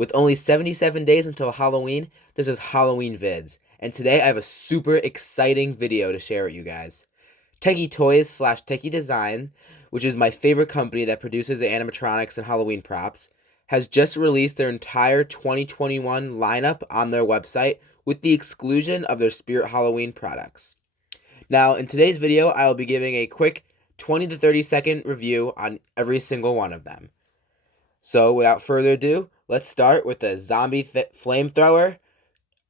With only 77 days until Halloween, this is Halloween VIDZ, and today I have a super exciting video to share with you guys. Tekky Toys / Tekky Design, which is my favorite company that produces the animatronics and Halloween props, has just released their entire 2021 lineup on their website with the exclusion of their Spirit Halloween products. Now, in today's video, I will be giving a quick 20 to 30 second review on every single one of them. So, without further ado, let's start with the zombie flamethrower,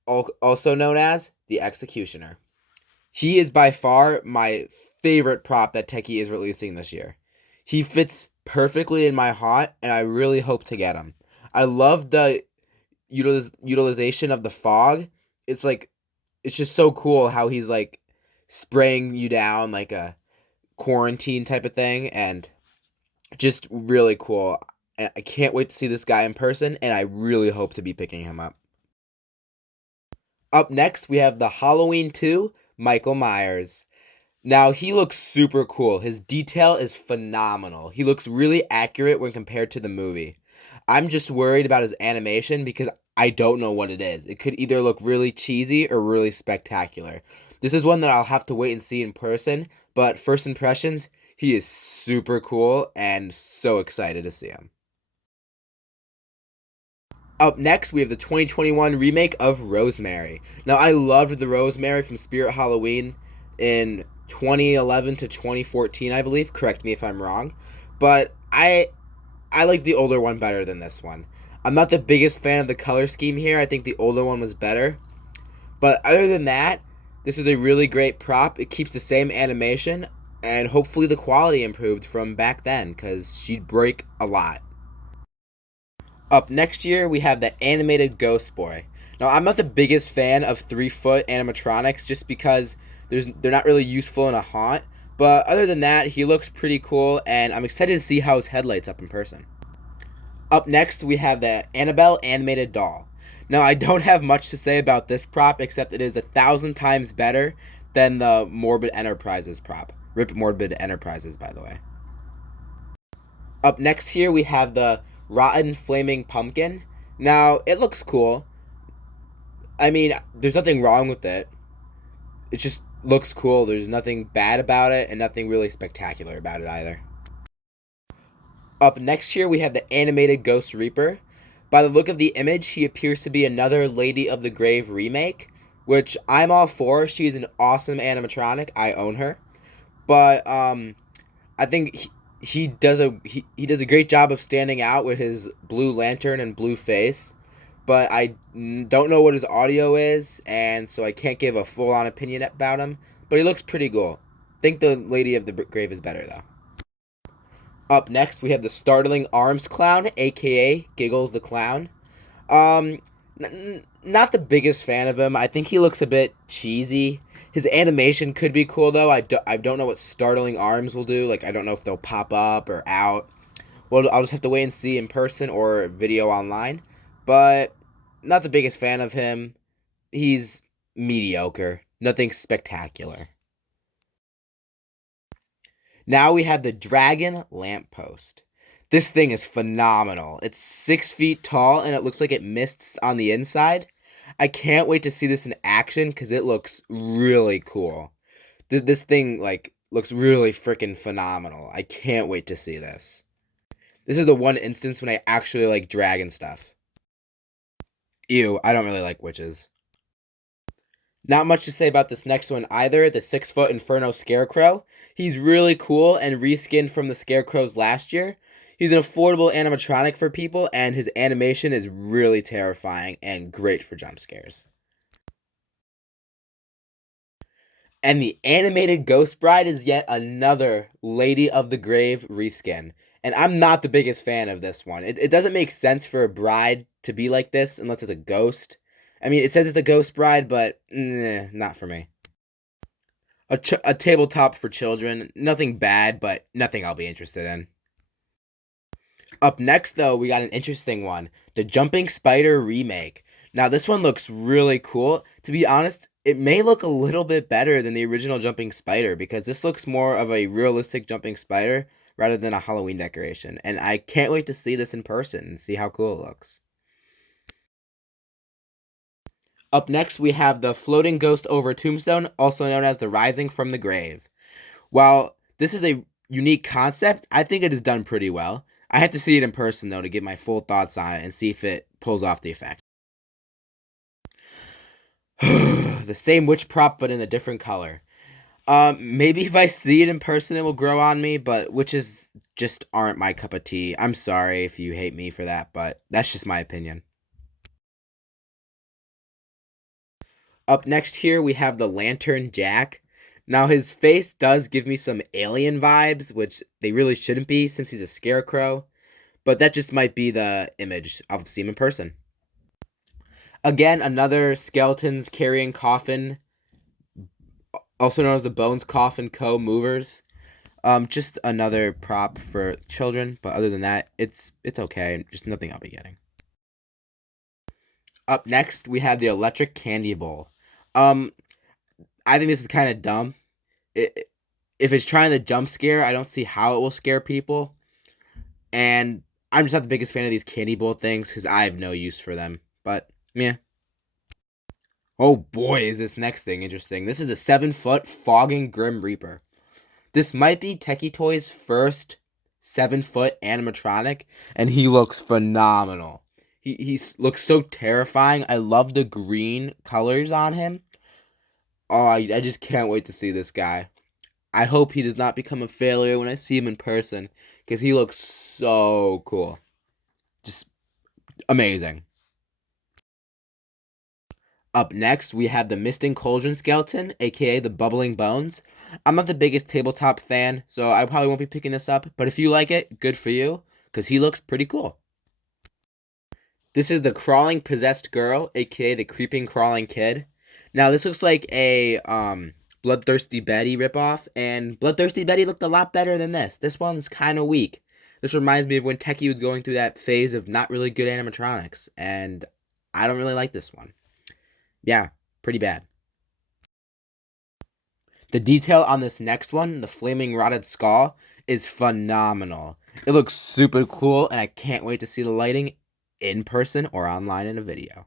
also known as the Executioner. He is by far my favorite prop that Tekky is releasing this year. He fits perfectly in my haunt, and I really hope to get him. I love the utilization of the fog. It's just so cool how he's like spraying you down like a quarantine type of thing, and just really cool. I can't wait to see this guy in person, and I really hope to be picking him up. Up next, we have the Halloween 2 Michael Myers. Now, he looks super cool. His detail is phenomenal. He looks really accurate when compared to the movie. I'm just worried about his animation because I don't know what it is. It could either look really cheesy or really spectacular. This is one that I'll have to wait and see in person, but first impressions, he is super cool and so excited to see him. Up next, we have the 2021 remake of Rosemary. Now, I loved the Rosemary from Spirit Halloween in 2011 to 2014, I believe. Correct me if I'm wrong. But I like the older one better than this one. I'm not the biggest fan of the color scheme here. I think the older one was better. But other than that, this is a really great prop. It keeps the same animation, and hopefully the quality improved from back then, because she'd break a lot. Up next year, we have the animated Ghost Boy. Now, I'm not the biggest fan of 3-foot animatronics just because they're not really useful in a haunt. But other than that, he looks pretty cool, and I'm excited to see how his head lights up in person. Up next, we have the Annabelle animated doll. Now, I don't have much to say about this prop, except it is 1,000 times better than the Morbid Enterprises prop. Rip Morbid Enterprises, by the way. Up next here, we have the Rotten Flaming Pumpkin. Now, it looks cool. I mean, there's nothing wrong with it. It just looks cool. There's nothing bad about it, and nothing really spectacular about it either. Up next here, we have the animated Ghost Reaper. By the look of the image, he appears to be another Lady of the Grave remake, which I'm all for. She's an awesome animatronic. I own her. But I think he does a great job of standing out with his blue lantern and blue face, but I don't know what his audio is, and so I can't give a full-on opinion about him, but he looks pretty cool. I think the Lady of the Grave is better, though. Up next, we have the Startling Arms Clown, aka Giggles the Clown. Not the biggest fan of him. I think he looks a bit cheesy. His animation could be cool, though. I don't know what Startling Arms will do. Like, I don't know if they'll pop up or out. Well, I'll just have to wait and see in person or video online. But not the biggest fan of him. He's mediocre. Nothing spectacular. Now we have the Dragon Lamppost. This thing is phenomenal. It's 6 feet tall, and it looks like it mists on the inside. I can't wait to see this in action because it looks really cool. This thing, looks really freaking phenomenal. I can't wait to see this. This is the one instance when I actually like dragon stuff. Ew, I don't really like witches. Not much to say about this next one either, the 6-foot Inferno Scarecrow. He's really cool and reskinned from the Scarecrows last year. He's an affordable animatronic for people, and his animation is really terrifying and great for jump scares. And the animated Ghost Bride is yet another Lady of the Grave reskin. And I'm not the biggest fan of this one. It doesn't make sense for a bride to be like this unless it's a ghost. I mean, it says it's a ghost bride, but not for me. A tabletop for children. Nothing bad, but nothing I'll be interested in. Up next, though, we got an interesting one. The Jumping Spider Remake. Now, this one looks really cool. To be honest, it may look a little bit better than the original Jumping Spider, because this looks more of a realistic Jumping Spider rather than a Halloween decoration. And I can't wait to see this in person and see how cool it looks. Up next, we have the floating ghost over tombstone, also known as the rising from the grave. While this is a unique concept, I think it is done pretty well. I have to see it in person, though, to get my full thoughts on it and see if it pulls off the effect. The same witch prop, but in a different color. Maybe if I see it in person, it will grow on me, but witches just aren't my cup of tea. I'm sorry if you hate me for that, but that's just my opinion. Up next here, we have the Lantern Jack. Now, his face does give me some alien vibes, which they really shouldn't be since he's a scarecrow, but that just might be the image. I'll see him in person. Again, another skeletons carrying coffin, also known as the Bones Coffin Co. movers. Just another prop for children, but other than that, it's okay. Just nothing I'll be getting. Up next, we have the Electric Candy Bowl. I think this is kind of dumb. If it's trying to jump scare, I don't see how it will scare people. And I'm just not the biggest fan of these candy bowl things because I have no use for them. But, yeah. Oh boy, is this next thing interesting. This is a 7-foot Fogging Grim Reaper. This might be Tekky Toys' first 7-foot animatronic, and he looks phenomenal. He looks so terrifying. I love the green colors on him. Oh, I just can't wait to see this guy. I hope he does not become a failure when I see him in person, because he looks so cool. Just amazing. Up next, we have the Misting Cauldron Skeleton, aka the Bubbling Bones. I'm not the biggest tabletop fan, so I probably won't be picking this up, but if you like it, good for you, because he looks pretty cool. This is the Crawling Possessed Girl, aka the Creeping Crawling Kid. Now, this looks like a Bloodthirsty Betty ripoff, and Bloodthirsty Betty looked a lot better than this. This one's kind of weak. This reminds me of when Tekky was going through that phase of not really good animatronics, and I don't really like this one. Yeah, pretty bad. The detail on this next one, the Flaming Rotted Skull, is phenomenal. It looks super cool, and I can't wait to see the lighting in person or online in a video.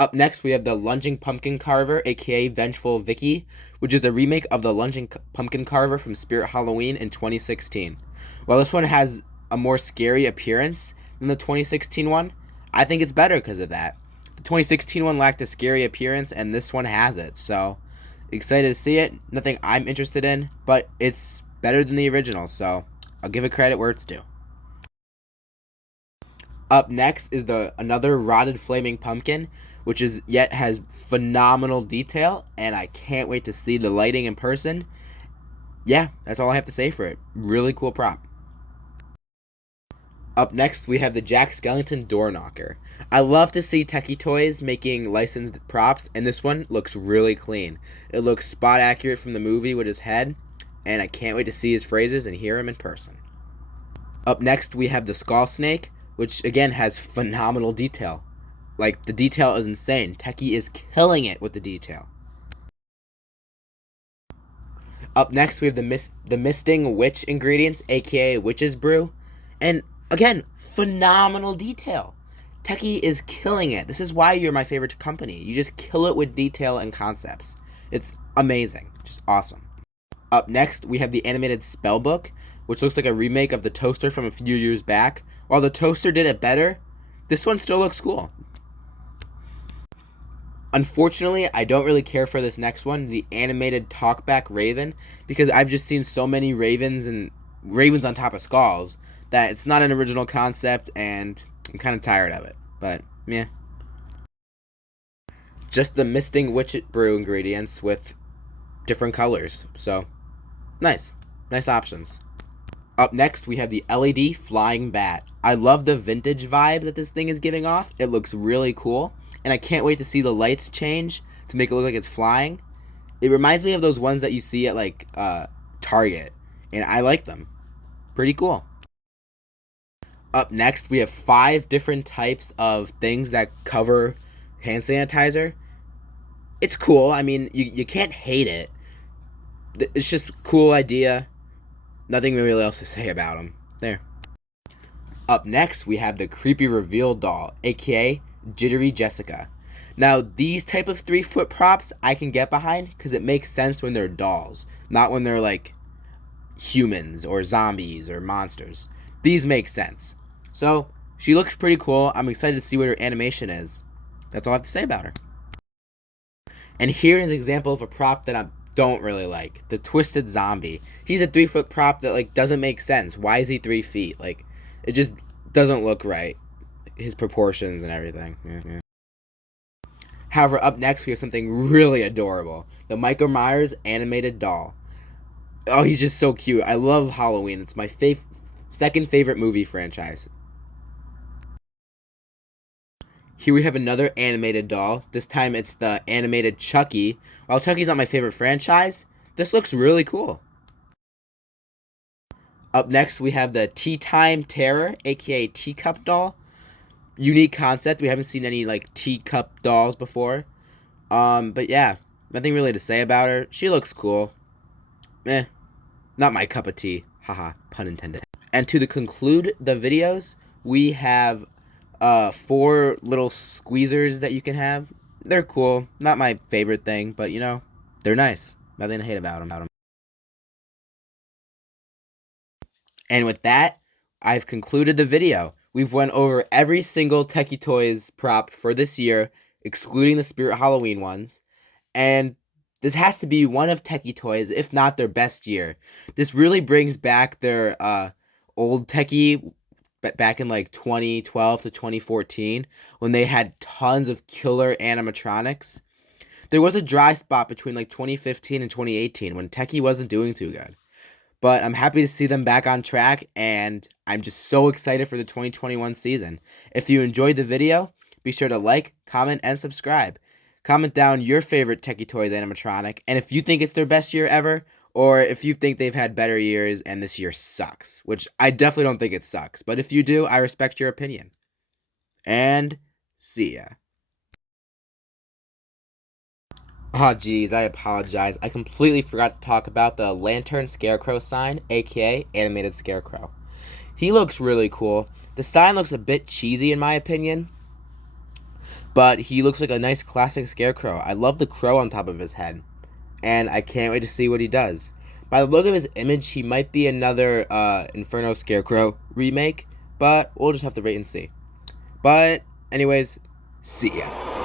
Up next, we have the Lunging Pumpkin Carver, aka Vengeful Vicky, which is a remake of the Lunging Pumpkin Carver from Spirit Halloween in 2016. While this one has a more scary appearance than the 2016 one, I think it's better because of that. The 2016 one lacked a scary appearance, and this one has it, so excited to see it. Nothing I'm interested in, but it's better than the original, so I'll give it credit where it's due. Up next is another Rotted Flaming Pumpkin, which has phenomenal detail, and I can't wait to see the lighting in person. Yeah, that's all I have to say for it. Really cool prop. Up next, we have the Jack Skellington Door Knocker. I love to see Tekky Toys making licensed props, and this one looks really clean. It looks spot accurate from the movie with his head, and I can't wait to see his phrases and hear him in person. Up next, we have the Skull Snake, which again has phenomenal detail. Like, the detail is insane. Tekky is killing it with the detail. Up next, we have the Misting Witch ingredients, aka Witch's Brew. And again, phenomenal detail. Tekky is killing it. This is why you're my favorite company. You just kill it with detail and concepts. It's amazing. Just awesome. Up next, we have the animated Spellbook, which looks like a remake of the Toaster from a few years back. While the Toaster did it better, this one still looks cool. Unfortunately, I don't really care for this next one, the animated Talkback Raven, because I've just seen so many ravens and ravens on top of skulls that it's not an original concept, and I'm kind of tired of it. But, yeah. Just the Misting Witch Brew ingredients with different colors. So, nice. Nice options. Up next, we have the LED Flying Bat. I love the vintage vibe that this thing is giving off. It looks really cool. And I can't wait to see the lights change to make it look like it's flying. It reminds me of those ones that you see at, like, Target. And I like them. Pretty cool. Up next, we have 5 different types of things that cover hand sanitizer. It's cool. I mean, you can't hate it. It's just a cool idea. Nothing really else to say about them. There. Up next, we have the Creepy Reveal Doll, aka Jittery Jessica. Now, these type of 3-foot props I can get behind because it makes sense when they're dolls, not when they're like humans or zombies or monsters. These make sense. So, she looks pretty cool. I'm excited to see what her animation is. That's all I have to say about her. And here is an example of a prop that I don't really like. The Twisted Zombie. He's a 3-foot prop that like doesn't make sense. Why is he 3 feet? Like, it just doesn't look right. His proportions and everything. Yeah. However, up next we have something really adorable. The Michael Myers animated doll. Oh, he's just so cute. I love Halloween. It's my second favorite movie franchise. Here we have another animated doll. This time it's the animated Chucky. While Chucky's not my favorite franchise, this looks really cool. Up next we have the Tea Time Terror, aka Teacup doll. Unique concept. We haven't seen any like teacup dolls before. But yeah, nothing really to say about her. She looks cool. Not my cup of tea. Haha, pun intended. And to conclude the videos, we have 4 little squeezers that you can have. They're cool. Not my favorite thing, but you know, they're nice. Nothing to hate about them. And with that, I've concluded the video. We've went over every single Tekky Toys prop for this year, excluding the Spirit Halloween ones. And this has to be one of Tekky Toys, if not their best year. This really brings back their old Tekky back in like 2012 to 2014 when they had tons of killer animatronics. There was a dry spot between like 2015 and 2018 when Tekky wasn't doing too good. But I'm happy to see them back on track, and I'm just so excited for the 2021 season. If you enjoyed the video, be sure to like, comment, and subscribe. Comment down your favorite Tekky Toys animatronic, and if you think it's their best year ever, or if you think they've had better years and this year sucks, which I definitely don't think it sucks, but if you do, I respect your opinion. And see ya. Oh geez, I apologize. I completely forgot to talk about the Lantern Scarecrow sign, aka Animated Scarecrow. He looks really cool. The sign looks a bit cheesy in my opinion, but he looks like a nice classic Scarecrow. I love the crow on top of his head, and I can't wait to see what he does. By the look of his image, he might be another Inferno Scarecrow remake, but we'll just have to wait and see. But anyways, see ya.